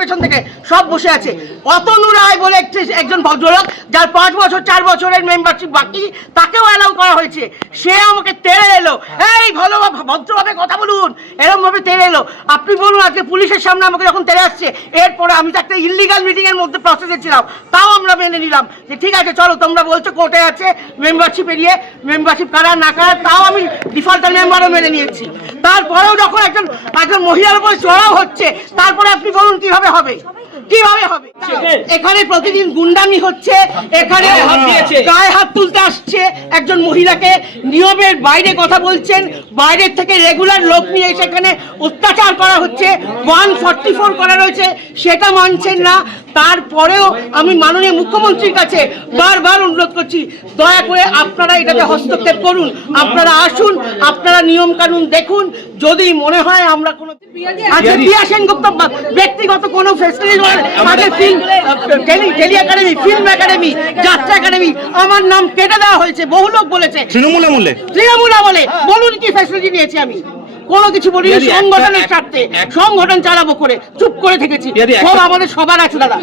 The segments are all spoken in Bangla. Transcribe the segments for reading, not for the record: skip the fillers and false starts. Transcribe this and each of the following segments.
পেছন থেকে সব বসে আছে। অতনু রায় বলে একজন ভদ্রলোক যার 5 বছর 4 বছরের মেম্বারশিপ বাকি, তাকেও অ্যালাউ করা হয়েছে। সে আমাকে তেড়ে এলো, এই ভালো ভদ্রভাবে কথা বলুন, এরকম ভাবে তেড়ে এলো। আপনি বলুন, আজকে পুলিশের সামনে আমাকে যখন তেড়ে আসছে, এরপরে আমি তো একটা ইলিগাল মিটিং এর মধ্যে প্রসেসে ছিলাম, তাও আমরা মেনে নিলাম যে ঠিক আছে চলো, তোমরা বলছো কোর্টে আছে মেম্বারশিপ এরিয়ে, মেম্বারশিপ কারা না কারা, তাও আমি ডিফল্টার মেম্বারও মেনে নিয়েছি। তারপরেও যখন একজন মহিলার উপরে চড়াও হচ্ছে, তারপরে আপনি বলুন কিভাবে হবে, কিভাবে হবে? এখানে প্রতিদিন গুন্ডামি হচ্ছে, এখানে গায়ে হাত তুলতে আসছে, একজন মহিলাকে নিয়মের বাইরে কথা বলছেন, বাইরের থেকে রেগুলার লোক নিয়ে এসে এখানে অত্যাচার করা হচ্ছে, 144 করা রয়েছে, সেটা মানছেন না। তারপরেও আমি মাননীয় মুখ্যমন্ত্রীর কাছে বারবার অনুরোধ করছি, দয়া করে আপনারা এটাতে হস্তক্ষেপ করুন, আপনারা আসুন, আপনারা নিয়ম কানুন দেখুন। যদি মনে হয় আমরা কোনো প্রিয়া সেনগুপ্ত ব্যক্তিগত কোনো facility tele academy, film academy, Jatra academy, আমার নাম কেটে দেওয়া হয়েছে, বহু লোক বলেছে তৃণমূল আমলে। বলুন কি ফেসিলিটি নিয়েছি আমি? কোনো কিছু বলিনি। সংগঠনের স্বার্থে সংগঠন চালাবো করে চুপ করে থেকেছি। সব আমাদের সবার আছে দাদা।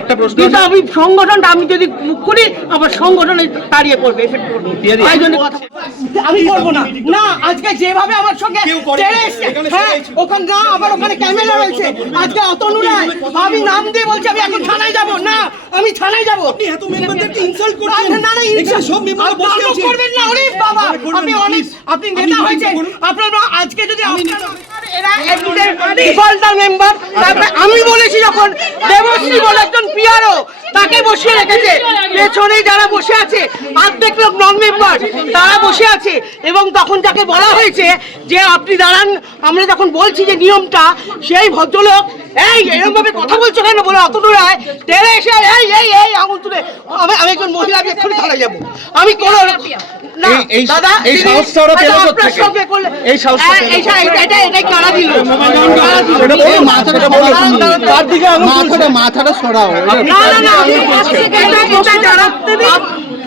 একটা প্রশ্ন, কিন্তু আমি সংগঠনটা আমি যদি মুখ খুলি, আবার সংগঠনে তাড়িয়ে পড়বে, এফেক্ট করবে। তাই জন্য আমি করবো না। না, আজকে যেভাবে আমার সঙ্গে হ্যাঁ, ওখানে না, আমার ওখানে ক্যামেরা রয়েছে। আজকে অতনু রায় আমি নাম দিয়ে বলছি আমি এখন থানায় যাবো না, আমি থানায় যাবো। আপনি এত মেম্বারদেরকে ইনসাল্ট করছেন। না না, ইনসাল্ট সব মেম্বার বসে আছেন, করবেন না। ওরে বাবা, আপনি অনেক, আপনি নেতা হয়েছে, আপনারা আজকে যদি মেম্বার, আমি বলেছি যখন দেবশ্রী বলে একজন পিআরও, তাকে বসিয়ে রেখেছে, পেছনে যারা বসে আছে অর্ধেক লোক নন মেম্বার, তারা বসে আছে। এবং তখন যাকে বলা হয়েছে যে আপনি দাঁড়ান, আমরা যখন বলছি যে নিয়মটা, সেই ভদ্রলোক এই এরকম ভাবে কথা বলছো কেন বলে অতনু রায় তেড়ে এসে এই এই এই আঙুল তুলে, আমি একজন মহিলা এক্ষুনি থানায় যাবো। আমি কোনো দাদা এই সাহসটা ওরা পেল কোথা থেকে? এই সাহসটা এটাই কারা দিল? মাথাটা সরাও। না না না,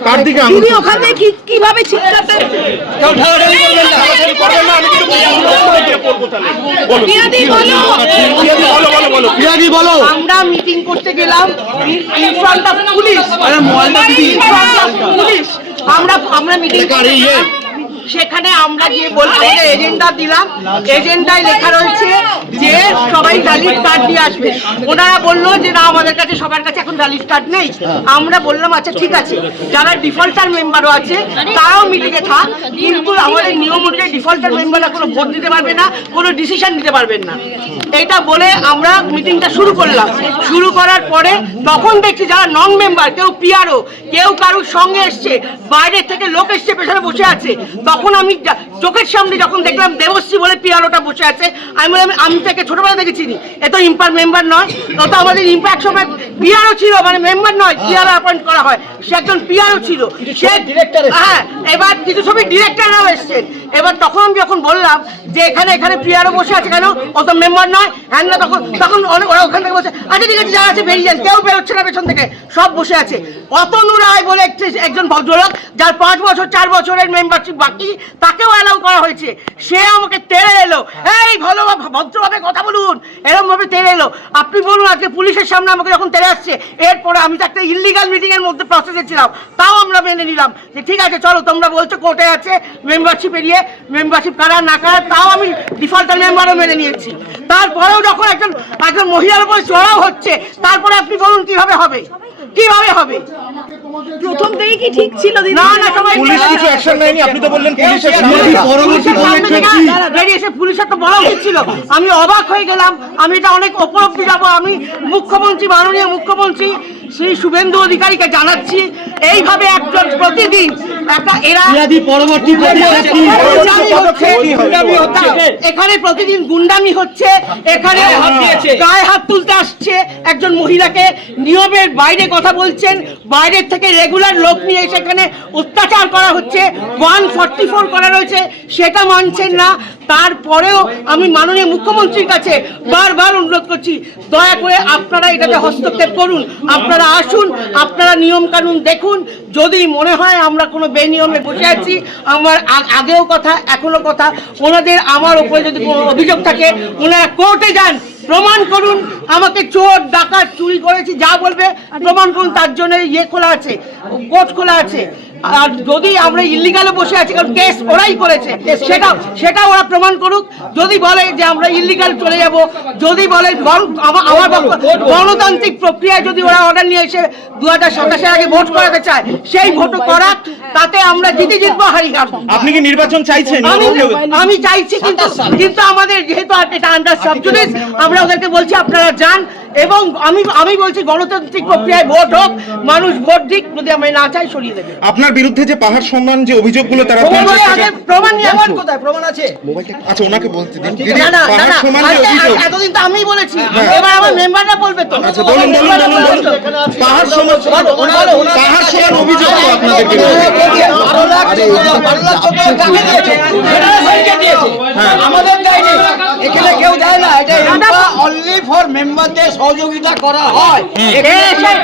কার দিকে তুমি ওখানে কিভাবে চিৎকারটা কেউ ঢালাঢালি করবেন না। আমি কিন্তু বলো, আমরা মিটিং করতে গেলাম ইন ফ্রন্ট অফ পুলিশ, আমরা মিটিং সেখানে আমরা গিয়ে বললাম, এজেন্ডা দিলাম, এজেন্ডায় লেখা রয়েছে যে সবাই ভ্যালিড কার্ড দিয়ে আসবে। ওনারা বললো যে না, আমাদের কাছে সবার কাছে এখন ভ্যালিড কার্ড নেই। আমরা বললাম আচ্ছা ঠিক আছে, যারা ডিফল্টার মেম্বারও আছে তারাও মিটিংয়ে থাক, কিন্তু আমাদের নিয়ম অনুযায়ী ডিফল্টার মেম্বাররা কোনো ভোট দিতে পারবে না, কোনো ডিসিশন নিতে পারবেন না। এইটা বলে আমরা মিটিংটা শুরু করলাম। শুরু করার পরে তখন দেখছি যারা নন মেম্বার, কেউ পিআরও, কেউ কারোর সঙ্গে এসছে, বাইরের থেকে লোক এসছে, পেছনে বসে আছে। তখন আমি চোখের সামনে যখন দেখলাম দেবশ্রী বলে পিআরওটা বসে আছে, আমি বললাম আমি তাকে ছোটবেলা থেকে চিনি, এ তো ইম্পার মেম্বার নয়, ও তো আমাদের ইম্প্যাক্ট সময় পিআরও ছিল, মানে মেম্বার নয়, পিআরও অ্যাপয়েন্ট করা হয়, সে একজন পিআরও ছিল। সে হ্যাঁ, এবার কিছু ছবি ডিরেক্টররাও এসছেন। এবার তখন আমি যখন বললাম যে এখানে পিআরও বসে আছে কেন, ও তো মেম্বার নয়, হ্যাঁ না, তখন ওরা ওখান থেকে বলছে আচ্ছা ঠিক আছে, যারা আছে বেরিয়ে যান, কেউ বেরোচ্ছে না পেছন থেকে, সব বসে আছে। অতনু রায় বলে একজন ভদ্রলোক যার 5 বছর 4 বছরের মেম্বারশিপ বাকি, তাকেও অ্যালাউ করা হয়েছে। সে আমাকে তেড়ে এলো, এই ভালো ভদ্রভাবে কথা বলুন, এরকম ভাবে তেড়ে এলো। আপনি বলুন, আজকে পুলিশের সামনে আমাকে যখন তেড়ে আসছে, এরপরে আমি তো একটা ইলিগাল মিটিং এর মধ্যে প্রসেসে ছিলাম, তাও আমরা মেনে নিলাম যে ঠিক আছে চলো, তোমরা বলছো কোর্টে আছে মেম্বারশিপ এরিয়ে, মেম্বারশিপ কারা না কারা, তাও আমি ডিফল্টার মেম্বারও মেনে নিয়েছি। তারপরেও যখন একজন মহিলার উপরে চড়াও হচ্ছে, তারপরে আপনি বলুন কিভাবে হবে, কিভাবে হবে? প্রথম থেকে কি ঠিক ছিল? না না, সবাই পুলিশ কিছু অ্যাকশন নেয়নি। আপনি তো বললেন পুলিশের বেরিয়েছে, পুলিশের তো বলা উচিত ছিল। আমি অবাক হয়ে গেলাম, আমি এটা অনেক উপলব্ধি যাবো। আমি মুখ্যমন্ত্রী, মাননীয় মুখ্যমন্ত্রী শ্রী শুভেন্দু অধিকারীকে জানাচ্ছি, এইভাবে একজন প্রতিদিন একটা এখানে প্রতিদিন গুন্ডামি হচ্ছে, এখানে গায়ে হাত তুলতে আসছে, একজন মহিলাকে নিয়মের বাইরে কথা বলছেন, বাইরের থেকে রেগুলার লোক নিয়ে এসে এখানে অত্যাচার করা হচ্ছে, 144 করা রয়েছে, সেটা মানছেন না। তারপরেও আমি মাননীয় মুখ্যমন্ত্রীর কাছে বারবার অনুরোধ করছি, দয়া করে আপনারা এটাতে হস্তক্ষেপ করুন, আপনারা আসুন, আপনারা নিয়ম কানুন দেখুন। যদি মনে হয় আমরা কোনো বেনিয়মে বসে আছি, আমার আগেও কথা, এখনো কথা, ওনাদের আমার উপরে যদি কোনো অভিযোগ থাকে, ওনারা কোর্টে যান, প্রমাণ করুন, আমাকে চোর ডাকাত চুরি করেছি যা বলবে প্রমাণ করুন, তার জন্য ইয়ে খোলা আছে, কোর্ট খোলা আছে। আর যদি আমরা ইল্লিগালে বসে আছি, কারণ কেস ওরাই করেছে, সেটা ওরা প্রমাণ করুক। যদি বলে যে আমরা ইল্লিগাল চলে যাব, যদি বলে আমার গণতান্ত্রিক প্রক্রিয়ায় যদি ওরা অর্ডার নিয়ে এসে 2027 আগে ভোট করাতে চায়, সেই ভোট করাক, তাতে আমরা জিতবো হারি হারবো। আপনি কি নির্বাচন চাইছেন? আমি চাইছি, কিন্তু আমাদের যেহেতু এটা আন্ডার সাবজুডিস, আমরা ওদেরকে বলছি আপনারা যান, এবং আমি বলছি গণতান্ত্রিক প্রক্রিয়ায় ভোট হোক, মানুষ ভোট দিক, যদি আমরা না চাই সরিয়ে দেবে। আপনার বিরুদ্ধে যে পাহাড় সম্মান যে অভিযোগগুলো তারা প্রমাণ নিয়ে কোথায় প্রমাণ আছে? আচ্ছা, ওনাকে বলতে দিন। পাহাড় সম্মান যে অভিযোগ, এতদিন তো আমি বলেছি, এবার আমার মেম্বাররা বলবে তো। আচ্ছা, বলুন। পাহাড় সমান অভিযোগ তো আপনাদের বিরুদ্ধে। আমাদের এখানে কেউ দেয় না, এটা অনলি ফর মেম্বারদের সহযোগিতা করা হয়,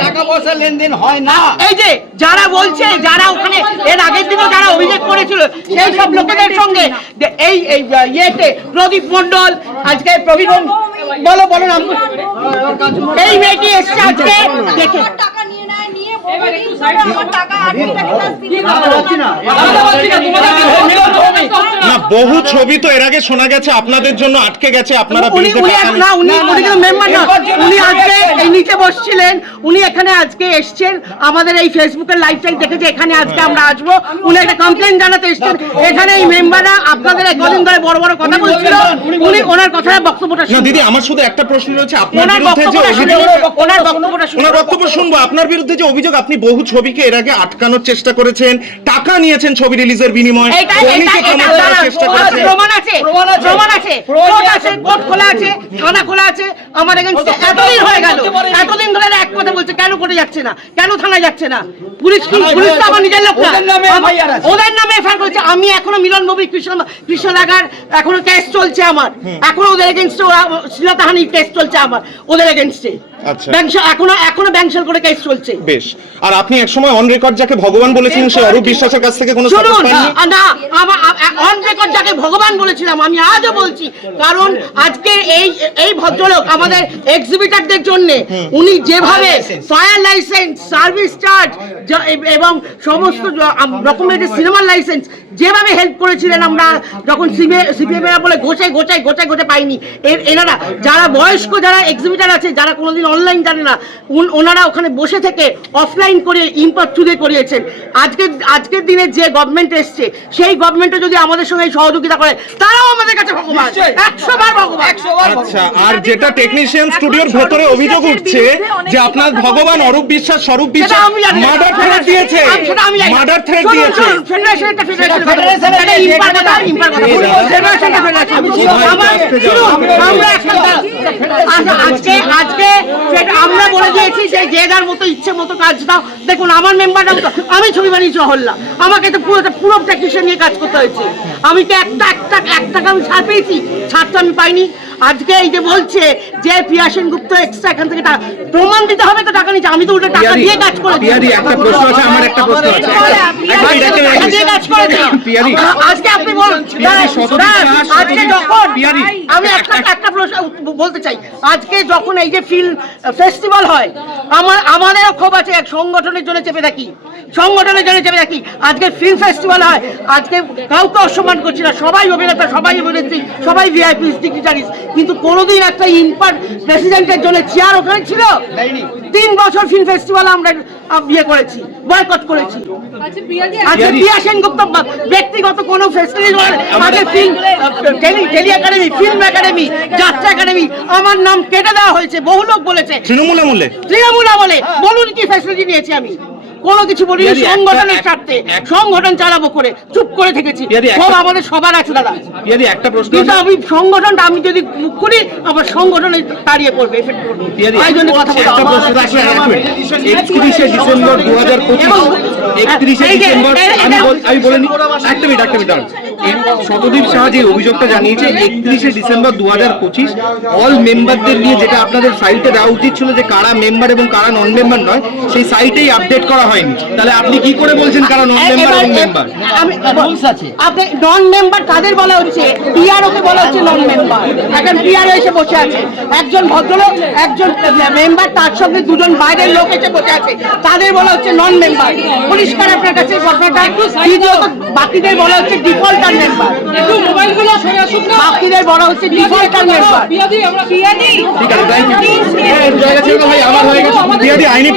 টাকা পয়সা লেনদেন হয় না। এই যে যারা বলছে, যারা ওখানে এর আগের দিনও যারা অভিযোগ করেছিল, সেই সব লোকেদের সঙ্গে এই ইয়েতে প্রদীপ মন্ডল, আজকে প্রবীণ, বলো নাম, এই মেয়েটি এসছে আজকে দেখে না, বহু ছবি তো এর আগে শোনা গেছে আপনাদের জন্য আটকে গেছে, আপনারা উনি মেম্বার না, উনি আজকে এই নিচে বসছিলেন, উনি এখানে আজকে এসছেন, আমাদের এই ফেসবুকের লাইভটাই দেখেছে, এখানে আজকে আমরা আসবো, উনি একটা কমপ্লেন জানাতে এসছেন এখানে। এই মেম্বাররা আপনাদের কদিন ধরে বড় বড় কথা বলছিল, উনি ওনার কথায় বক্তব্যটা শুনুন। দিদি, আমার শুধু একটা প্রশ্ন রয়েছে, আপনার বিরুদ্ধে যে অভিযোগ, ওনার বক্তব্য শুনবো। আপনার বিরুদ্ধে যে অভিযোগ, আপনি বহু ছবিকে এর আগে আটকানোর চেষ্টা করেছেন, টাকা নিয়েছেন ছবি রিলিজের বিনিময়ে, প্রমাণ আছে, কোর্ট খোলা আছে, থানা খোলা আছে, আমার এগেইনস্টে এতদিন হয়ে গেল, এতদিন ধরে এক কথা বলছে, কেন কোর্টে যাচ্ছে না, কেন থানায় যাচ্ছে না? পুলিশ তো আমার নিজের লোক না, ওদের নামে এফআইআর করেছে। আমি এখনো মিলন মুভি কৃষ্ণ লাগার এখনো কেস চলছে আমার, এখনো ওদের এগেইনস্টে শ্লীলতাহানির কেস চলছে আমার, ওদের এগেইনস্টে এখনো ব্যাংশাল করে কেস চলছে। বেশ। আর আপনি একসময় অন রেকর্ড যাকে ভগবান বলেছিলেন, সেই অরূপ বিশ্বাসের কাছ থেকে কোনো শুনুন না, অন রেকর্ড যাকে ভগবান বলেছিলাম আমি আজও বলছি, কারণ আজকে এই ভদ্রলোক আমাদের এক্সিবিটারদের জন্য উনি যেভাবে ফায়ার লাইসেন্স, সার্ভিস চার্জ এবং সমস্ত রকমের সিনেমার লাইসেন্স যেভাবে হেল্প করেছিলেন, আমরা যখন সিপিএম বলে গোছায় পাইনি, এনারা যারা বয়স্ক, যারা এক্সিবিটার আছে, যারা কোনোদিন অনলাইন জানে না, ওনারা ওখানে বসে থেকে অফলাইন করে ইম্পোর্ট থ্রু করিয়েছেন। আজকের দিনে যে গভর্নমেন্ট এসছে, সেই গভর্নমেন্টও যদি আমাদের সঙ্গে সহযোগিতা করে, তারাও আমাদের কাছে ভগবান, 100 বার ভগবান। আচ্ছা, আর যেটা টেকনিশিয়ান স্টুডিওর ভেতরে অভিযোগ উঠছে যে আপনার ভগবান অরূপ বিশ্বাস, স্বরূপ বিশ্বাস মার্ডার থ্রেট দিয়েছে, মার্ডার থ্রেট দিয়েছে। আমরা বলে দিয়েছি যে যার মতো ইচ্ছে মতো কাজ দাও। দেখুন আমার মেম্বাররা, আমি ছবি বানিয়েছি হল্লা, আমাকে তো পুরো টেকনিশিয়ান নিয়ে কাজ করতে হয়েছে। আমি কি এক টাকা আমি ছাড় পেয়েছি? ছাড় তো আমি পাইনি। আজকে এই যে বলছে যে প্রিয়া সেনগুপ্ত এক্সট্রা এখান থেকে প্রমাণ দিতে হবে তো টাকা নিচ্ছে, আমি তো উল্টো টাকা দিয়ে কাজ করেছি। একটা প্রশ্ন আছে, আমার একটা প্রশ্ন আছে। আজকে আপনি বলুন, আজকে যখন আমি একটা প্রশ্ন বলতে চাই, আজকে যখন এই যে ফিল্ম ফেস্টিভ্যাল হয়, আমাদেরও ক্ষোভ আছে, এক সংগঠনের জন্য চেপে থাকি, আজকে ফিল্ম ফেস্টিভ্যাল হয়, আজকে কাউকে অসম্মান করছি না, সবাই অভিনেতা, সবাই অভিনেত্রী, সবাই ভিআইপি ডিগনিটারিজ, কিন্তু কোনোদিন একটা ইম্পার্ট প্রেসিডেন্টের জন্য চেয়ার ওখানে ছিল? 3 বছর ফিল্ম ফেস্টিভ্যাল আমরা করেছি, বয়কট করেছি। আজকে প্রিয়া সেনগুপ্ত ব্যক্তিগত কোনো ফেস্টিভ্যাল, আগে tele academy, film academy, Jatra academy, আমার নাম কেটে দেওয়া হয়েছে, বহু লোক বলেছে। তৃণমূল আমলে বলুন কি ফ্যাসিলিটি নিয়েছি আমি? কোনো কিছু বলিনি, সংগঠনের স্বার্থে সংগঠন চালাবো করে চুপ করে থেকেছি। সব আমাদের সবার আছে দাদা, একটা প্রশ্ন, কিন্তু আমি সংগঠনটা আমি যদি মুখ করি আমার সংগঠনে তাড়িয়ে পড়বে, এফেক্ট করবে। তাই জন্য কথা বলছি। 31শে ডিসেম্বর 2025, 31শে ডিসেম্বর আমি বলিনি, একটা মিনিট শতদীপ শাহ যে অভিযোগটা জানিয়েছে 31শে ডিসেম্বর 2025 অল মেম্বারদের নিয়ে, যেটা আপনাদের সাইটে দেওয়া উচিত ছিল যে কারা মেম্বার এবং কারা নন মেম্বার নয়, সেই সাইটেই আপডেট করা হয়নি। তাহলে আপনি কি করে বলছেন কারা নন মেম্বার এবং মেম্বার? আপনি নন মেম্বার কাদের বলা হচ্ছে? পিআরও কে বলা হচ্ছে নন মেম্বার। এখন পিআরও এসে বসে আছে, একজন ভদ্রলোক, একজন মেম্বার, তার সঙ্গে দুজন বাইরের লোক এসে বসে আছে, তাদের বলা হচ্ছে নন মেম্বার। পরিষ্কার আপনার কাছে ঘটনাটা। দ্বিতীয়ত বাকিদের বলা হচ্ছে ডিফল্টার মেম্বার, বাকিদের বলা হচ্ছে ডিফল্টার মেম্বার। ঠিক আছে, থ্যাংক ইউ। ভাই আমার হয়ে গেছে। আইনি